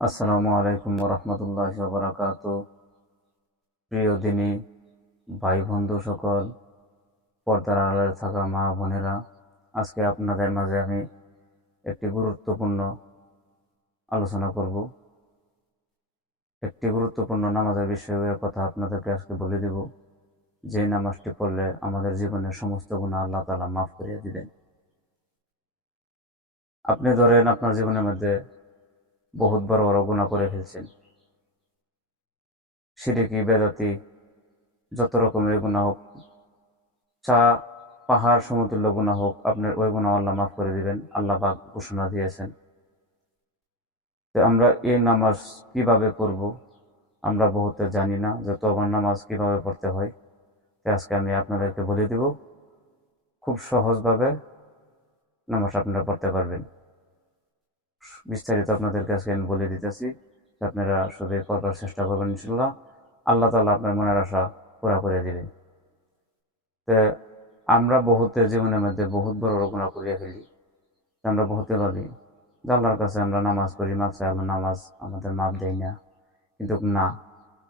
আসসালামু আলাইকুম রহমতুল্লাহ বরাকাত প্রিয় দিনী ভাই বন্ধু সকল, পর্দার আড়ালে থাকা মা বোনেরা, আজকে আপনাদের মাঝে আমি একটি গুরুত্বপূর্ণ আলোচনা করব। একটি গুরুত্বপূর্ণ নামাজের বিষয়ে কথা আপনাদেরকে আজকে বলে দিব। যে নামাজটি পড়লে আমাদের জীবনের সমস্ত গুণা আল্লাহ তালা মাফ করিয়ে দিবেন। আপনি ধরেন আপনার জীবনের মধ্যে বহুত বড় বড় গুণা করে ফেলছেন। সিরিকি, বেদাতি, যত রকমের গুণা হোক, চা, পাহাড় সমতুল্য গুণা হোক, আপনার ওই গুণা আল্লাহ মাফ করে দিবেন। আল্লাহ পাক ঘোষণা দিয়েছেন। তো আমরা এই নামাজ কীভাবে পড়ব, আমরা বহুতে জানি না যে তখন নামাজ কীভাবে পড়তে হয়। তো আজকে আমি আপনাদেরকে বলে দিব, খুব সহজভাবে নামাজ আপনারা পড়তে পারবেন। বিস্তারিত আপনাদেরকে আজকে আমি বলে দিতেছি আপনারা সবাই করবার চেষ্টা করবেন ইনশাল্লাহ আল্লাহ তালা আপনার মনের আশা পুরা করে দিবেন। তো আমরা বহুতের জীবনের মধ্যে বহুত বড় রকনা করিয়া ফেলি আমরা বহুতে ভাবি যে আল্লাহর কাছে আমরা নামাজ পড়ি মাপ চাই আল্লাহ নামাজ আমাদের মাপ দেয় না। কিন্তু না,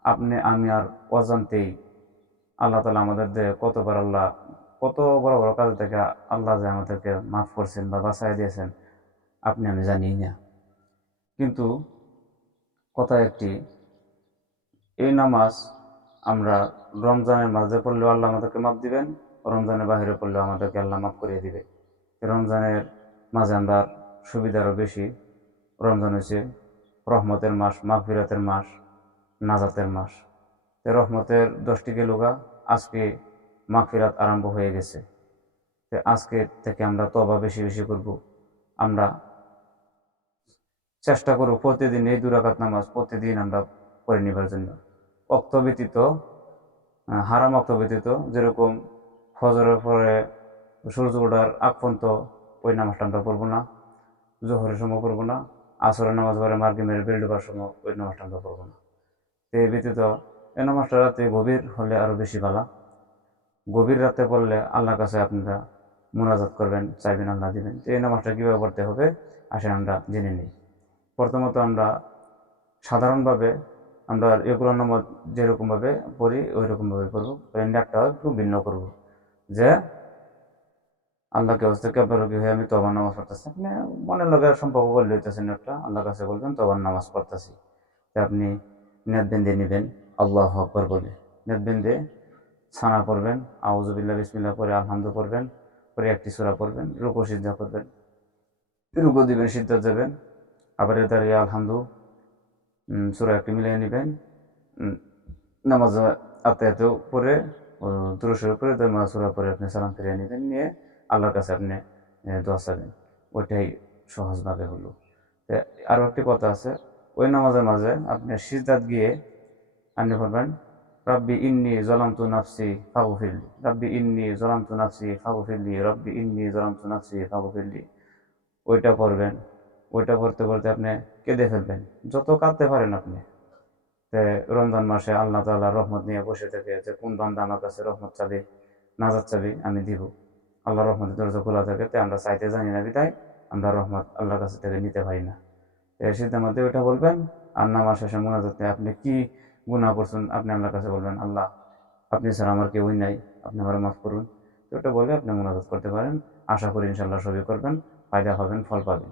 আপনি, আমি আর অজান্তেই আল্লাহ তালা আমাদের দিয়ে কতবার আল্লাহ, কত বড় বড় কাজ থেকে আল্লাহ যে আমাদেরকে মাফ করছেন বা বাঁচাই দিয়েছেন আপনি, আমি জানি না। কিন্তু কথা একটি, এই নামাজ আমরা রমজানের মাঝে পড়লেও আল্লাহ আমাদেরকে মাপ দিবেন, রমজানের বাহিরে পড়লেও আমাদেরকে আল্লাহ মাফ করিয়ে দিবে। রমজানের মাঝে আমরা সুবিধা আরও বেশি। রমজান হচ্ছে রহমতের মাস, মাগফিরাতের মাস, নাজাতের মাস। তো রহমতের দশটি গেলুগা আজকে মাগফিরাত আরম্ভ হয়ে গেছে। তো আজকে থেকে আমরা তবা বেশি বেশি করব। আমরা চেষ্টা করব প্রতিদিন এই দুরাকাত নামাজ প্রতিদিন আমরা পড়ে নিবার জন্য। অক্ত ব্যতীত হারাম অক্ত ব্যতীত, যেরকম ফজরের পরে সূর্য ওঠার আগ পর্যন্ত ওই নামাজটা আমরা পড়ব না, জোহরের সময় পড়ব না, আসরের নামাজ পরে মার্কি মেরে বেল ডোবার সময় ওই নামাজটা আমরা পড়ব না। তো এই ব্যতীত, এই নামাজটা রাতে গভীর হলে আরও বেশি ভালো। গভীর রাতে পড়লে আল্লাহর কাছে আপনারা মোনাজাত করবেন, চাইবেন, আল্লাহ দিবেন। তো এই নামাজটা কীভাবে পড়তে হবে, আসেন আমরা জেনে নিই। প্রথমত আমরা সাধারণভাবে আমরা এগুলো নম্বর যেরকমভাবে পড়ি ওই রকমভাবে পড়ব। একটা একটু ভিন্ন করব। যে আল্লাহকে হস্তে কেবরকি হয়ে আমি তবার নামাজ পড়তেছি। আপনি মনের লোকের সম্পর্ক করলে হইতেছেন একটা, আল্লাহর কাছে বলবেন তবার নামাজ পড়তেছি। তো আপনি বেঁধে নেবেন, আল্লাহ আকবর বলে। বেঁধে ছানা করবেন আউজবিল্লা বিসমিল্লা করে আলহামদু করবেন পরে একটি সুরা পড়বেন, রুকো সিদ্ধা করবেন, রুকো দিবেন সিদ্ধা যাবেন আবার এ দাঁড়িয়ে আলহামদু সুরা একটি মিলিয়ে নেবেন। নামাজ আতে এতেও পরে তুরসের উপরে সুরা পরে আপনি সালাম ফিরিয়ে নেবেন, নিয়ে আল্লাহর কাছে আপনি দোয়া চাবেন ওইটাই সহজভাবে হলো। আরও একটি কথা আছে, ওই নামাজের মাঝে আপনি সিজদাত গিয়ে আপনি বলবেন রব্বি ইন্নি জলামতু নাফসি ফাগুফিল্লি রব্বি ইন্নি জলামতু নাফসি ফাগুফিল্লি রব্বি ইন্নি জলামতু নাফসি ফাগুফিল্লি ওইটা পড়বেন। ওইটা পড়তে পড়তে আপনি কেঁদে ফেলবেন। যত কাঁদতে পারেন আপনি। রমজান মাসে আল্লাহ তাল্লাহ রহমত নিয়ে বসে থেকে যে, কোন বান্দা আমার কাছে রহমত চাবি, নাজাত চাবি, আমি দিব। আল্লাহ রহমতের দরজা খোলা থাকে, তে আমরা চাইতে জানি না বিদায় আমরা রহমত আল্লাহর কাছে থেকে নিতে পারি না। এর সিদ্ধার মধ্যে ওইটা বলবেন, আর নামাজ শেষে মোনাজাতে আপনি কি গুণা করছেন আপনি আল্লাহর কাছে বলবেন, আল্লাহ, আপনি স্যার আমার কেউই নাই, আপনি আমার মাফ করুন। তো ওটা বলে আপনি মোনাজাত করতে পারেন। আশা করি ইনশাল্লাহ সবই করবেন, ফায়দা হবেন, ফল পাবেন।